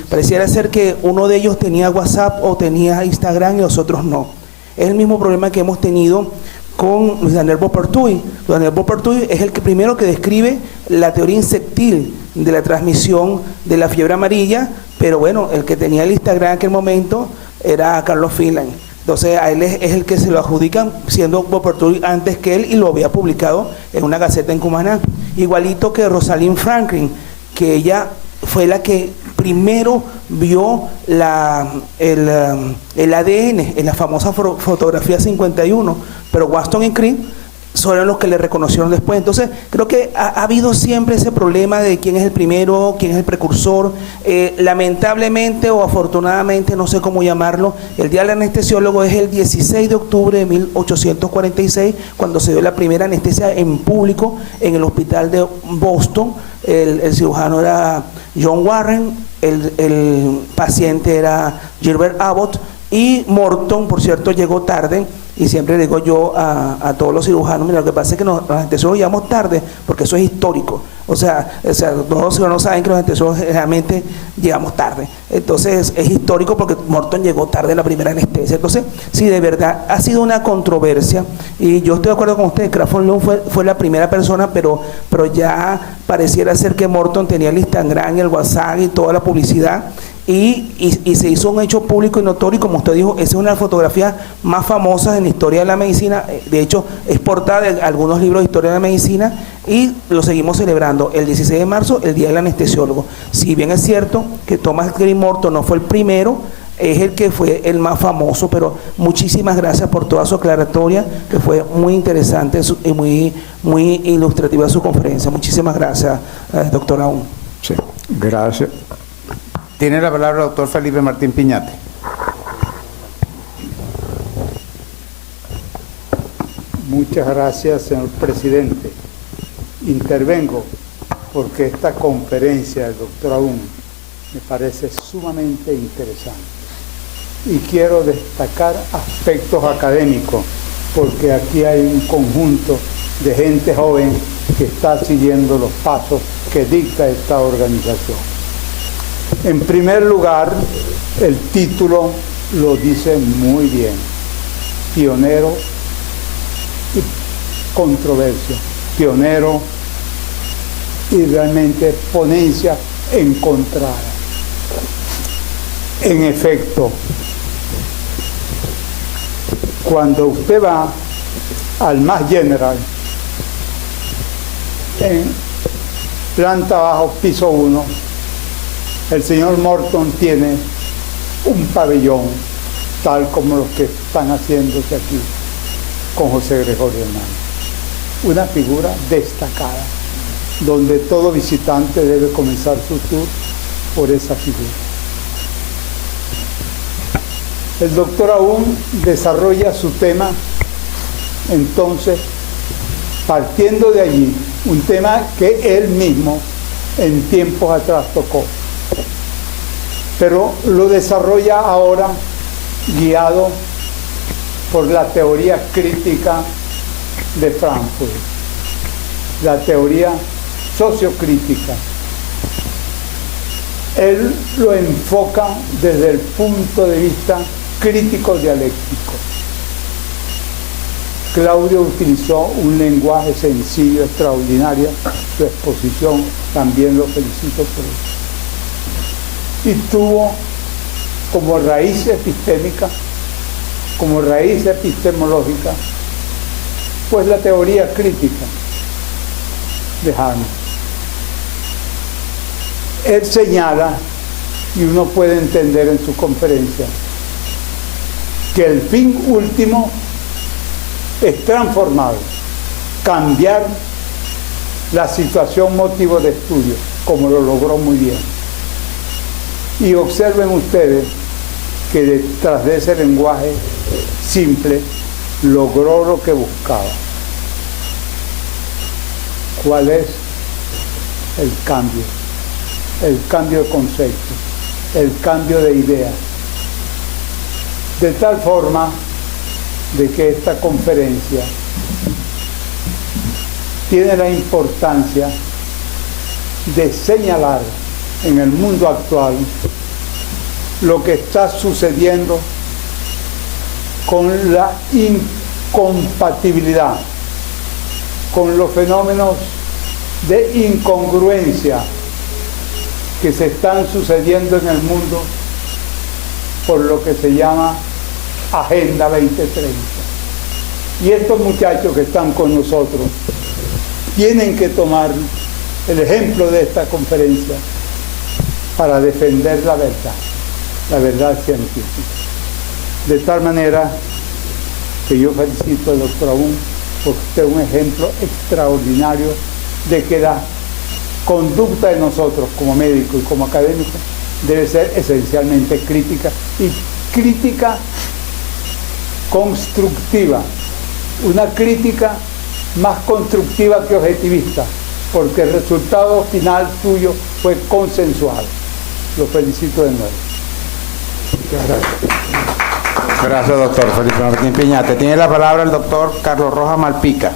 pareciera ser que uno de ellos tenía WhatsApp o tenía Instagram y los otros no. Es el mismo problema que hemos tenido con Luis Daniel Beaupertuis. Luis Daniel Beaupertuis es el primero que describe la teoría insectil de la transmisión de la fiebre amarilla, pero bueno, el que tenía el Instagram en aquel momento era Carlos Phelan. Entonces a él es el que se lo adjudican, siendo Beaupertuis antes que él, y lo había publicado en una gaceta en Cumaná. Igualito que Rosalind Franklin, que ella fue la que primero vio el ADN en la famosa fotografía 51, pero Watson y Crick son los que le reconocieron después. Entonces, creo que ha habido siempre ese problema de quién es el primero, quién es el precursor. Lamentablemente o afortunadamente, no sé cómo llamarlo, el Día del Anestesiólogo es el 16 de octubre de 1846, cuando se dio la primera anestesia en público en el hospital de Boston. El cirujano era John Warren, el paciente era Gilbert Abbott, y Morton, por cierto, llegó tarde. Y siempre le digo yo a todos los cirujanos, mira, lo que pasa es que los anestesiólogos llegamos tarde, porque eso es histórico. O sea, todos los cirujanos saben que los anestesiólogos realmente llegamos tarde. Entonces, es histórico porque Morton llegó tarde en la primera anestesia. Entonces, sí, de verdad, ha sido una controversia. Y yo estoy de acuerdo con ustedes, Crawford Loon fue la primera persona, pero ya pareciera ser que Morton tenía el Instagram, el WhatsApp y toda la publicidad. Y se hizo un hecho público y notorio, y como usted dijo, esa es una de las fotografías más famosas en la historia de la medicina. De hecho, es portada de algunos libros de historia de la medicina, y lo seguimos celebrando el 16 de marzo, el Día del Anestesiólogo. Si bien es cierto que Thomas Green Morton no fue el primero, es el que fue el más famoso, pero muchísimas gracias por toda su aclaratoria, que fue muy interesante y muy ilustrativa su conferencia. Muchísimas gracias, doctora Aún. Sí, gracias. Tiene la palabra el doctor Felipe Martín Piñate. Muchas gracias, señor presidente. Intervengo porque esta conferencia del doctor Aún me parece sumamente interesante. Y quiero destacar aspectos académicos, porque aquí hay un conjunto de gente joven que está siguiendo los pasos que dicta esta organización. En primer lugar, el título lo dice muy bien: pionero y controversia, pionero y realmente ponencia encontrada. En efecto, cuando usted va al Mass General, en planta bajo, piso 1, el señor Morton tiene un pabellón, tal como los que están haciéndose aquí con José Gregorio Hernández. Una figura destacada, donde todo visitante debe comenzar su tour por esa figura. El doctor Aún desarrolla su tema, entonces, partiendo de allí, un tema que él mismo en tiempos atrás tocó, pero lo desarrolla ahora guiado por la teoría crítica de Frankfurt, la teoría sociocrítica. Él lo enfoca desde el punto de vista crítico dialéctico. Claudio utilizó un lenguaje sencillo, extraordinario. Su exposición también lo felicito por eso. Y tuvo como raíz epistémica, como raíz epistemológica, pues la teoría crítica de Hahnemann. Él señala, y uno puede entender en su conferencia, que el fin último es transformar, cambiar la situación motivo de estudio, como lo logró muy bien. Y observen ustedes que detrás de ese lenguaje simple logró lo que buscaba. ¿Cuál es el cambio? El cambio de concepto, el cambio de ideas. De tal forma de que esta conferencia tiene la importancia de señalar en el mundo actual lo que está sucediendo con la incompatibilidad, con los fenómenos de incongruencia que se están sucediendo en el mundo por lo que se llama Agenda 2030. Y estos muchachos que están con nosotros tienen que tomar el ejemplo de esta conferencia para defender la verdad científica. De tal manera que yo felicito al doctor Aún porque usted es un ejemplo extraordinario de que la conducta de nosotros como médicos y como académicos debe ser esencialmente crítica y crítica constructiva, una crítica más constructiva que objetivista, porque el resultado final suyo fue consensuado. Lo felicito de nuevo. Muchas gracias. Gracias, doctor Felipe Martín Piñate. Tiene la palabra el doctor Carlos Rojas Malpica.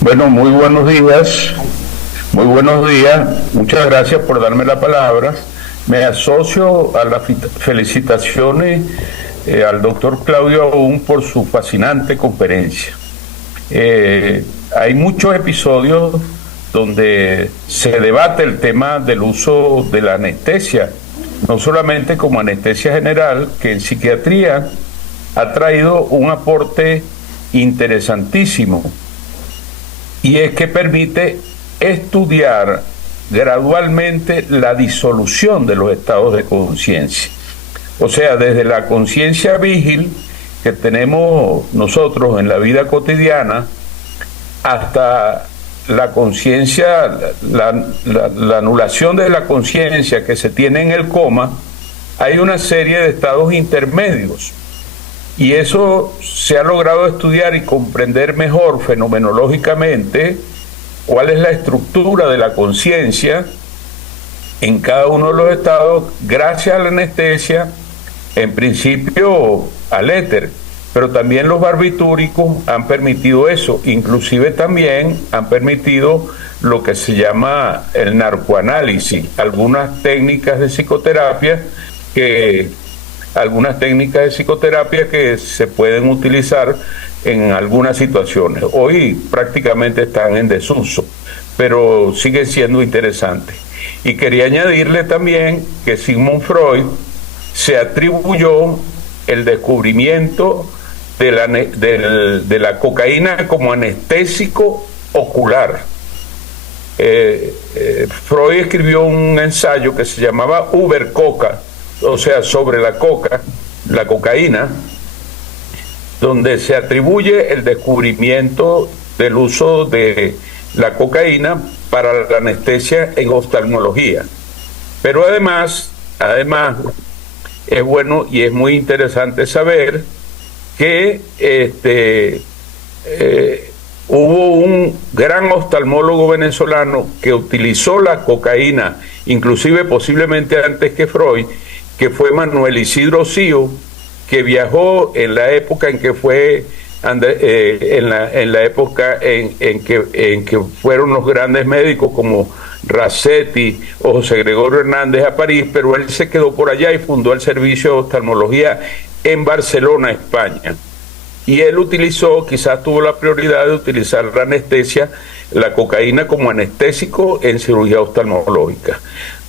Bueno, muy buenos días. Muy buenos días. Muchas gracias por darme la palabra. Me asocio a las felicitaciones al doctor Claudio Aún por su fascinante conferencia. Hay muchos episodios donde se debate el tema del uso de la anestesia, no solamente como anestesia general, que en psiquiatría ha traído un aporte interesantísimo, y es que permite estudiar gradualmente la disolución de los estados de conciencia. O sea, desde la conciencia vigil que tenemos nosotros en la vida cotidiana hasta la conciencia, la anulación de la conciencia que se tiene en el coma, hay una serie de estados intermedios. Y eso se ha logrado estudiar y comprender mejor fenomenológicamente cuál es la estructura de la conciencia en cada uno de los estados gracias a la anestesia, en principio al éter, pero también los barbitúricos han permitido eso, inclusive también han permitido lo que se llama el narcoanálisis, algunas técnicas de psicoterapia que se pueden utilizar en algunas situaciones. Hoy prácticamente están en desuso, pero siguen siendo interesantes. Y quería añadirle también que Sigmund Freud se atribuyó el descubrimiento de la cocaína como anestésico ocular. Freud escribió un ensayo que se llamaba Über Coca, o sea, sobre la cocaína, donde se atribuye el descubrimiento del uso de la cocaína para la anestesia en oftalmología. Pero además es bueno y es muy interesante saber que hubo un gran oftalmólogo venezolano que utilizó la cocaína, inclusive posiblemente antes que Freud, que fue Manuel Isidro Sío, que viajó en la época en que fue en la época en que fueron los grandes médicos como Racetti o José Gregorio Hernández a París, pero él se quedó por allá y fundó el servicio de oftalmología en Barcelona, España. Y él quizás tuvo la prioridad de utilizar la anestesia, la cocaína como anestésico en cirugía oftalmológica.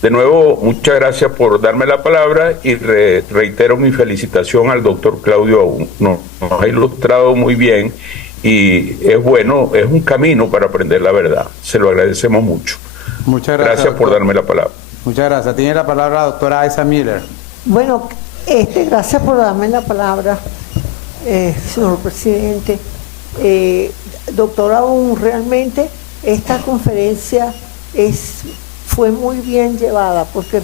De nuevo, muchas gracias por darme la palabra y reitero mi felicitación al doctor Claudio Aún. Nos ha ilustrado muy bien y es bueno, es un camino para aprender la verdad. Se lo agradecemos mucho. Muchas gracias. Gracias por darme la palabra. Muchas gracias. Tiene la palabra la doctora Isa Miller. Bueno, gracias por darme la palabra, señor presidente. Doctor Aún, realmente esta conferencia fue muy bien llevada, porque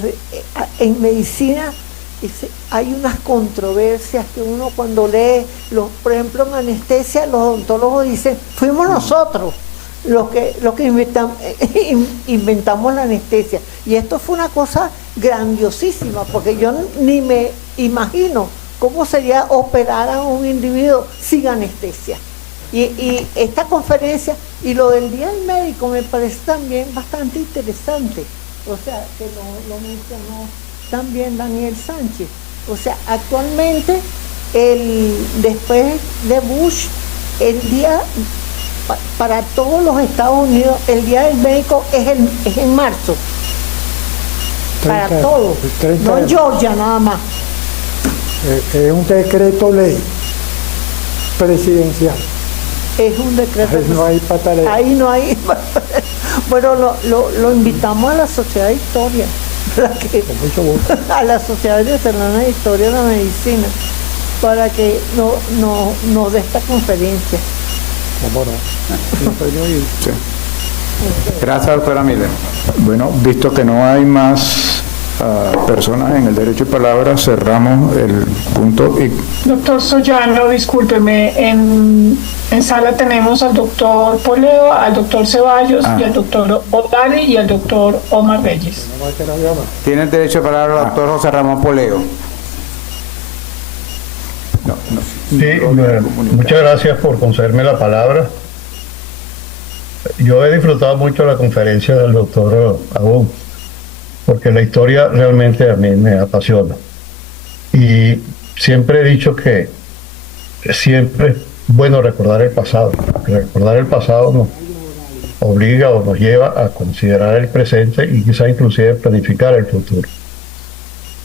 en medicina hay unas controversias que uno cuando lee, por ejemplo en anestesia, los odontólogos dicen, fuimos nosotros los que inventamos la anestesia. Y esto fue una cosa grandiosísima, porque yo ni me imagino cómo sería operar a un individuo sin anestesia. Y esta conferencia y lo del Día del Médico me parece también bastante interesante. O sea, que lo mencionó también Daniel Sánchez. O sea, actualmente, después de Bush, el día para todos los Estados Unidos, el Día del Médico es en marzo. Para todos, no en Georgia nada más. Es un decreto ley presidencial. Es un decreto. Ahí no hay pataleo. Ahí no hay. Bueno, lo invitamos a la Sociedad de Historia, para que, Con mucho gusto. a la Sociedad Venezolana de Historia de la Medicina, para que nos dé esta conferencia. ¿Cómo no? Sí. Gracias, doctora Miller. Bueno, visto que no hay más personas en el derecho de palabra, cerramos el punto. Y Doctor Soyano, discúlpeme, en sala tenemos al doctor Poleo, al doctor Ceballos y al doctor Odali y al doctor Omar Reyes. Tiene el derecho de palabra el doctor José Ramón Poleo. Muchas gracias por concederme la palabra. Yo he disfrutado mucho la conferencia del doctor Abón, porque la historia realmente a mí me apasiona. Y siempre he dicho que siempre es bueno recordar el pasado. Recordar el pasado nos obliga o nos lleva a considerar el presente y quizá inclusive planificar el futuro.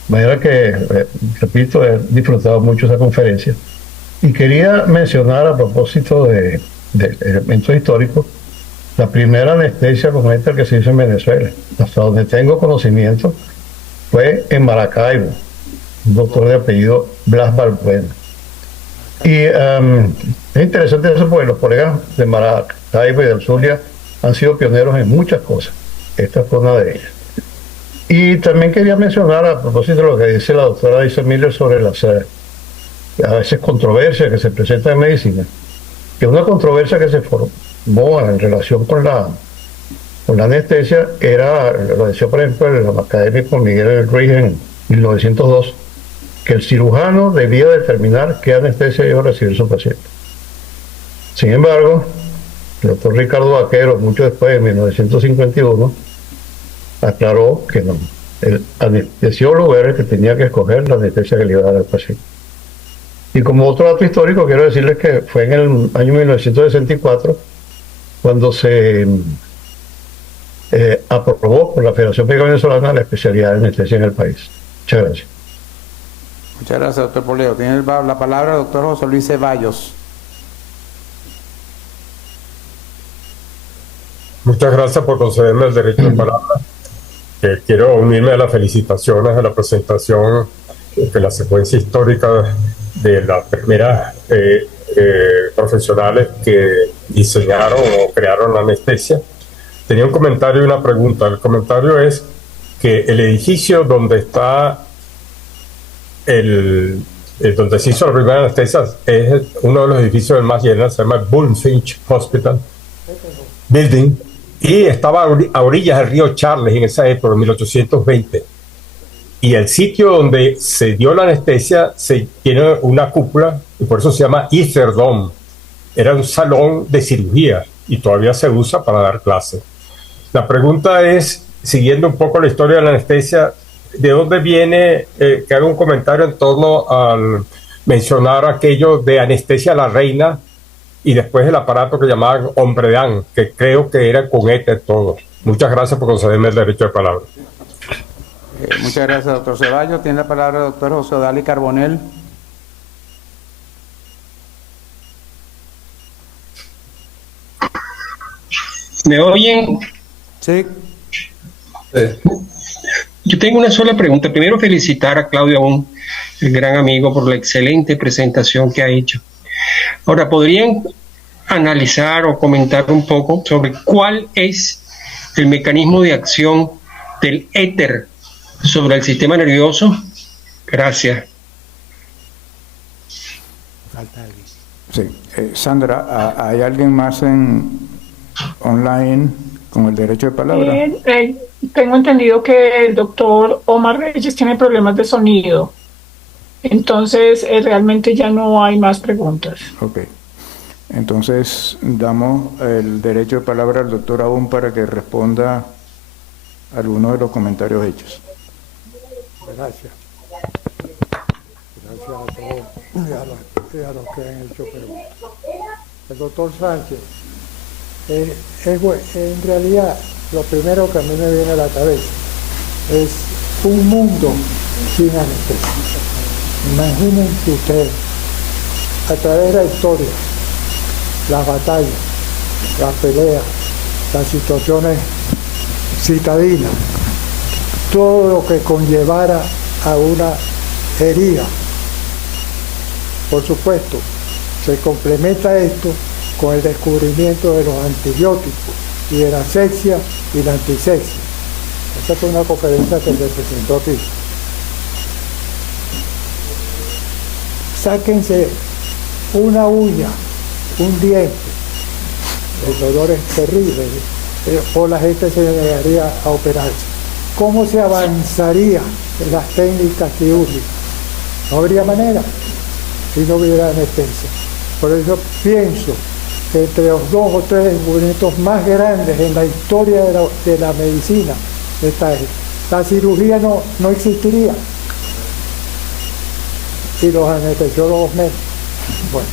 De manera que, repito, he disfrutado mucho esa conferencia. Y quería mencionar a propósito de elementos históricos, la primera anestesia como esta que se hizo en Venezuela, hasta donde tengo conocimiento, fue en Maracaibo, un doctor de apellido Blas Balbuena. Y es interesante eso porque los colegas de Maracaibo y del Zulia han sido pioneros en muchas cosas. Esta fue una de ellas. Y también quería mencionar, a propósito de lo que dice la doctora Isa Miller sobre las a veces controversias que se presentan en medicina, que una controversia que se formó en relación con la anestesia era, lo decía por ejemplo el académico Miguel Ruiz en 1902, que el cirujano debía determinar qué anestesia iba a recibir su paciente. Sin embargo, el doctor Ricardo Vaquero, mucho después, en 1951, aclaró que no, el anestesiólogo era el que tenía que escoger la anestesia que le iba a dar al paciente. Y como otro dato histórico, quiero decirles que fue en el año 1964 cuando se aprobó por la Federación Médica Venezolana la especialidad de anestesia en el país. Muchas gracias. Muchas gracias, doctor Poleo. Tiene la palabra el doctor José Luis Ceballos. Muchas gracias por concederme el derecho de palabra. Quiero unirme a las felicitaciones a la presentación de la secuencia histórica de las primeras profesionales que diseñaron o crearon la anestesia. Tenía un comentario y una pregunta. El comentario es que el edificio donde está donde se hizo la primera anestesia es uno de los edificios más llenos, se llama Bulfinch Hospital Building, y estaba a orillas del río Charles en esa época, en 1820. Y el sitio donde se dio la anestesia tiene una cúpula y por eso se llama Ether Dome. Era un salón de cirugía y todavía se usa para dar clases. La pregunta es, siguiendo un poco la historia de la anestesia, ¿de dónde viene que haga un comentario en torno al mencionar aquello de anestesia a la reina y después el aparato que llamaban Hombredán, que creo que era con éter todo? Muchas gracias por concederme el derecho de palabra. Muchas gracias, doctor Ceballos. Tiene la palabra el doctor José Odali Carbonell. ¿Me oyen? Sí. Yo tengo una sola pregunta. Primero, felicitar a Claudio Abón, el gran amigo, por la excelente presentación que ha hecho. Ahora, ¿podrían analizar o comentar un poco sobre cuál es el mecanismo de acción del éter sobre el sistema nervioso? Gracias. sí, Sandra, ¿hay alguien más online con el derecho de palabra? Tengo entendido que el doctor Omar Reyes tiene problemas de sonido. Entonces, realmente ya no hay más preguntas. Ok. Entonces, damos el derecho de palabra al doctor Abón para que responda a algunos de los comentarios hechos. Gracias. Gracias a todos y a los que han hecho preguntas. El doctor Sánchez, en realidad, lo primero que a mí me viene a la cabeza es un mundo sin anestesia. Imagínense ustedes, a través de la historia, las batallas, las peleas, las situaciones citadinas, todo lo que conllevara a una herida. Por supuesto, se complementa esto con el descubrimiento de los antibióticos y de la asepsia y la antisepsia. Esa fue una conferencia que se presentó aquí. Sáquense una uña, un diente, el dolor es terrible, o la gente se negaría a operarse. ¿Cómo se avanzaría en las técnicas quirúrgicas? No habría manera si no hubiera anestesia. Por eso pienso que entre los 2 o 3 descubrimientos más grandes en la historia de la medicina está esto. La cirugía no existiría y los anestesiólogos menos. Bueno,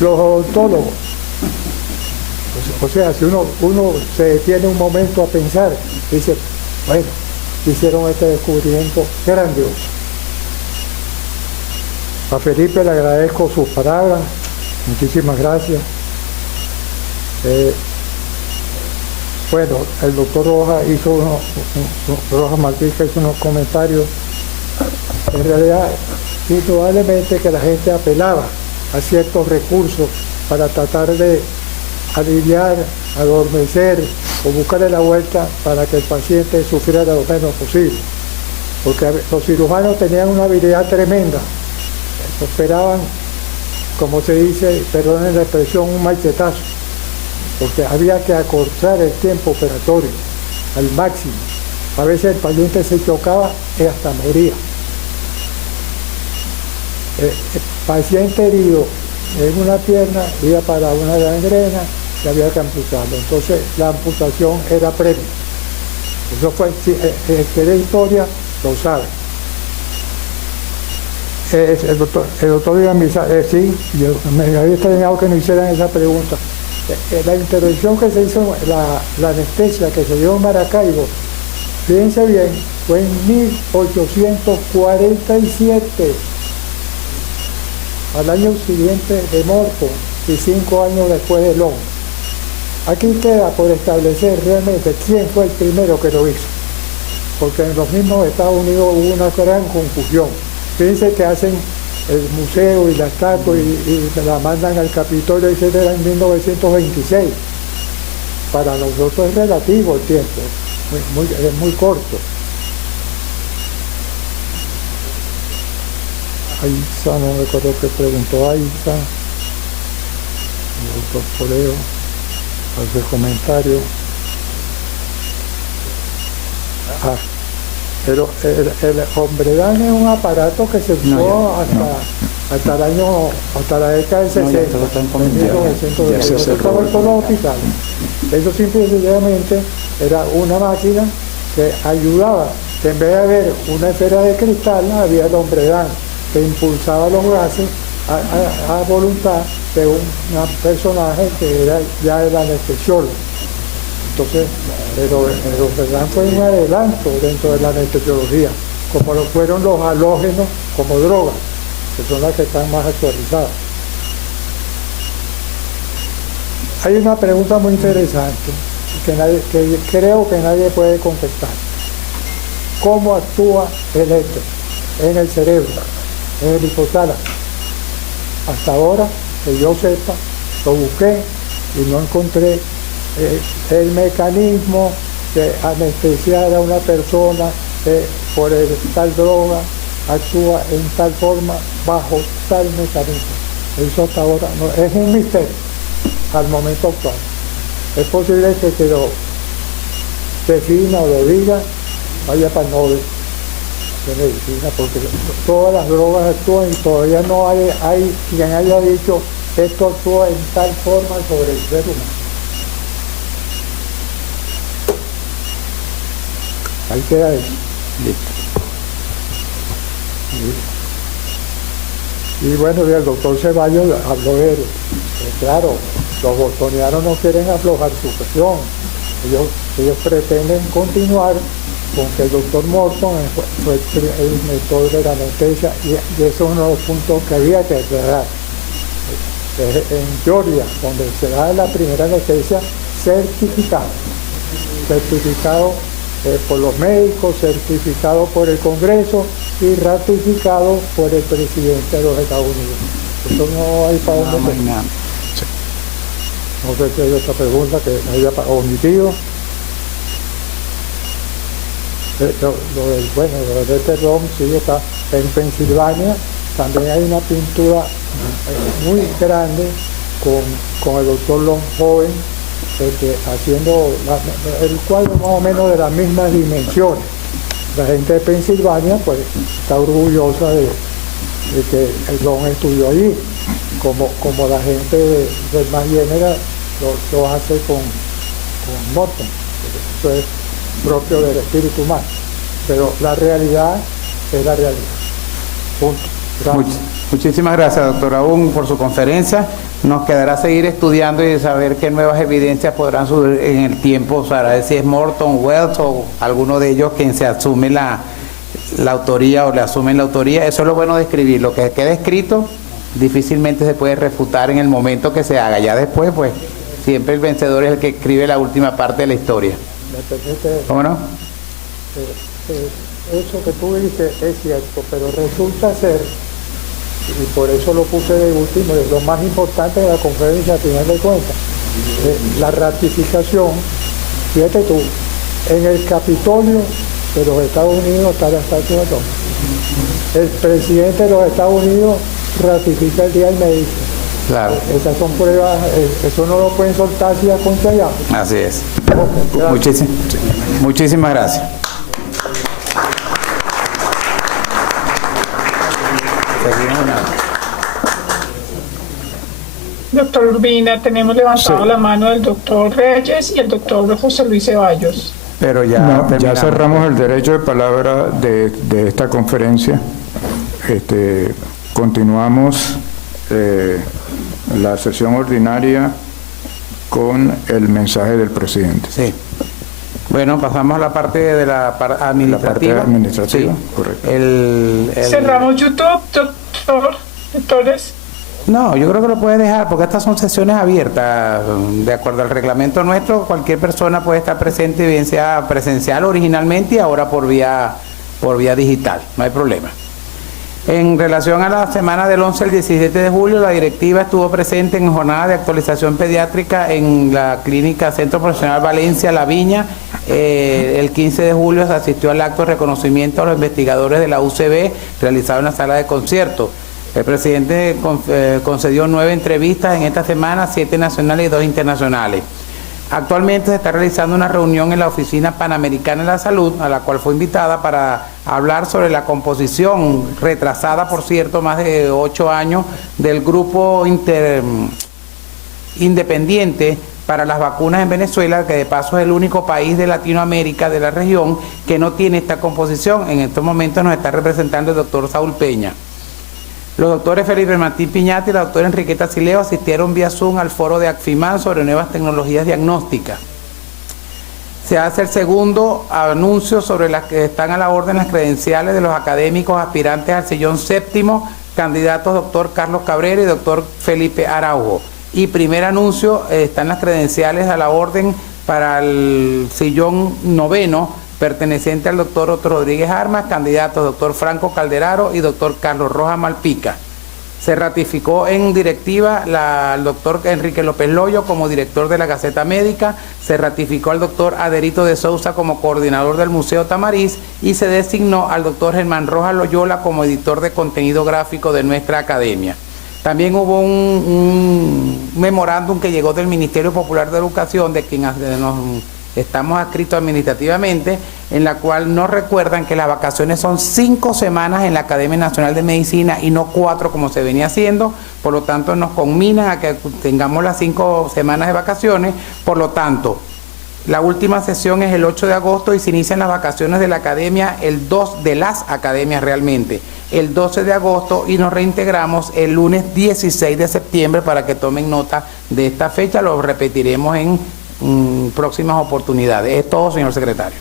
los odontólogos. O sea, si uno se detiene un momento a pensar, dice, bueno, hicieron este descubrimiento grandioso. A Felipe le agradezco sus palabras, muchísimas gracias. Bueno, el doctor Rojas Rojas Martínez hizo unos comentarios. En realidad, indudablemente que la gente apelaba a ciertos recursos para tratar de aliviar, adormecer o buscarle la vuelta para que el paciente sufriera lo menos posible. Porque los cirujanos tenían una habilidad tremenda. Operaban, como se dice, perdonen la expresión, un machetazo, porque había que acortar el tiempo operatorio al máximo. A veces el paciente se chocaba y hasta moría. El paciente herido en una pierna iba para una gangrena y había que amputarlo. Entonces la amputación era previa. Eso fue, el que de historia lo sabe. El doctor Villamizar, sí, yo me había extrañado que no hicieran esa pregunta. La intervención que se hizo, la anestesia que se dio en Maracaibo, fíjense bien, fue en 1847, al año siguiente de Morco y 5 años después de Long. Aquí queda por establecer realmente quién fue el primero que lo hizo, porque en los mismos Estados Unidos hubo una gran confusión. Fíjense que hacen el museo y la estatua y la mandan al Capitolio y se era en 1926. Para nosotros es relativo el tiempo, es muy corto. Aiza, no recuerdo qué preguntó Aiza. El doctor Poleo hace comentario. Pero el Hombredán es un aparato que se usó hasta la década del 60, eso estaba en todos los hospitales. Eso simple y sencillamente era una máquina que ayudaba, que en vez de haber una esfera de cristal, había el Hombredán que impulsaba los gases a voluntad de un personaje que era ya el anestesiólogo. Entonces, el Hombredán fue un adelanto dentro de la anestesiología, como lo fueron los halógenos como drogas, que son las que están más actualizadas. Hay una pregunta muy interesante que creo que nadie puede contestar. ¿Cómo actúa el éter en el cerebro, en el hipotálamo? Hasta ahora, que yo sepa, lo busqué y no encontré el mecanismo de anestesiar a una persona por tal droga actúa en tal forma bajo tal mecanismo. Eso hasta ahora no, es un misterio al momento actual. Es posible que se lo defina o lo diga, vaya para el Nobel de medicina, porque todas las drogas actúan y todavía no hay quien haya dicho esto actúa en tal forma sobre el ser humano. Ahí queda eso. Listo. Y bueno, y el doctor Ceballos habló de él. Claro, los bostonianos no quieren aflojar su presión. Ellos pretenden continuar con que el doctor Morton fue el inventor de la anestesia, y eso es uno de los puntos que había que aclarar. En Georgia, donde se da la primera anestesia certificado por los médicos, certificado por el Congreso y ratificado por el presidente de los Estados Unidos. Eso no hay para dónde ir. No sé si hay otra pregunta que haya omitido. Lo de este rom sí está en Pensilvania. También hay una pintura muy grande con el doctor Long Joven, haciendo el cuadro más o menos de las mismas dimensiones. La gente de Pensilvania pues está orgullosa de que el Long estudió allí, como la gente del Mass General lo hace con Morton. Eso es propio del espíritu humano, pero la realidad es la realidad. Punto. Muchísimas gracias, doctor Aún, por su conferencia. Nos quedará seguir estudiando y saber qué nuevas evidencias podrán subir en el tiempo para ver si es Morton, Wells o alguno de ellos quien se asume la autoría o le asumen la autoría. Eso es lo bueno de escribir. Lo que queda escrito difícilmente se puede refutar en el momento que se haga. Ya después, pues, siempre el vencedor es el que escribe la última parte de la historia. ¿Cómo no? Eso que tú dices es cierto, pero resulta ser, y por eso lo puse de último, es lo más importante de la conferencia, a final de cuentas, la ratificación. Fíjate tú, en el Capitolio de los Estados Unidos está la estatua de Tom. El presidente de los Estados Unidos ratifica el Día del Médico. Claro. Esas son pruebas, eso no lo pueden soltar si a contra allá. Así es. Okay, muchísimas gracias. Doctor Urbina, tenemos levantado la mano del doctor Reyes y el doctor José Luis Ceballos. Pero ya cerramos el derecho de palabra de esta conferencia. Continuamos la sesión ordinaria con el mensaje del presidente. Sí. Bueno, pasamos a la parte de la administrativa. La parte administrativa, sí. Correcto. Cerramos YouTube, doctores. No, yo creo que lo puede dejar porque estas son sesiones abiertas. De acuerdo al reglamento nuestro, cualquier persona puede estar presente, bien sea presencial originalmente y ahora por vía digital. No hay problema. En relación a la semana del 11 al 17 de julio, la directiva estuvo presente en jornada de actualización pediátrica en la clínica Centro Profesional Valencia, La Viña. El 15 de julio se asistió al acto de reconocimiento a los investigadores de la UCB realizado en la sala de concierto. El presidente concedió 9 entrevistas en esta semana, 7 nacionales y 2 internacionales. Actualmente se está realizando una reunión en la Oficina Panamericana de la Salud, a la cual fue invitada para hablar sobre la composición, retrasada por cierto, más de 8 años, del grupo independiente para las vacunas en Venezuela, que de paso es el único país de Latinoamérica, de la región, que no tiene esta composición. En estos momentos nos está representando el doctor Saúl Peña. Los doctores Felipe Martín Piñata y la doctora Enriqueta Sileo asistieron vía Zoom al foro de ACFIMAN sobre nuevas tecnologías diagnósticas. Se hace el segundo anuncio sobre las que están a la orden las credenciales de los académicos aspirantes al sillón séptimo, candidatos doctor Carlos Cabrera y doctor Felipe Araujo. Y primer anuncio, están las credenciales a la orden para el sillón noveno, perteneciente al doctor Otto Rodríguez Armas, candidatos doctor Franco Calderaro y doctor Carlos Rojas Malpica. Se ratificó en directiva al doctor Enrique López Loyo como director de la Gaceta Médica, se ratificó al doctor Aderito de Sousa como coordinador del Museo Tamariz y se designó al doctor Germán Rojas Loyola como editor de contenido gráfico de nuestra academia. También hubo un memorándum que llegó del Ministerio Popular de Educación, de quien nos estamos adscritos administrativamente, en la cual nos recuerdan que las vacaciones son 5 semanas en la Academia Nacional de Medicina y no 4 como se venía haciendo. Por lo tanto nos conminan a que tengamos las 5 semanas de vacaciones. Por lo tanto, La última sesión es el 8 de agosto y se inician las vacaciones de la academia, el 2 de las academias realmente, el 12 de agosto, y nos reintegramos el lunes 16 de septiembre para que tomen nota de esta fecha. Lo repetiremos en próximas oportunidades. Es todo, señor secretario.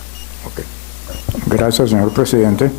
Gracias, señor presidente.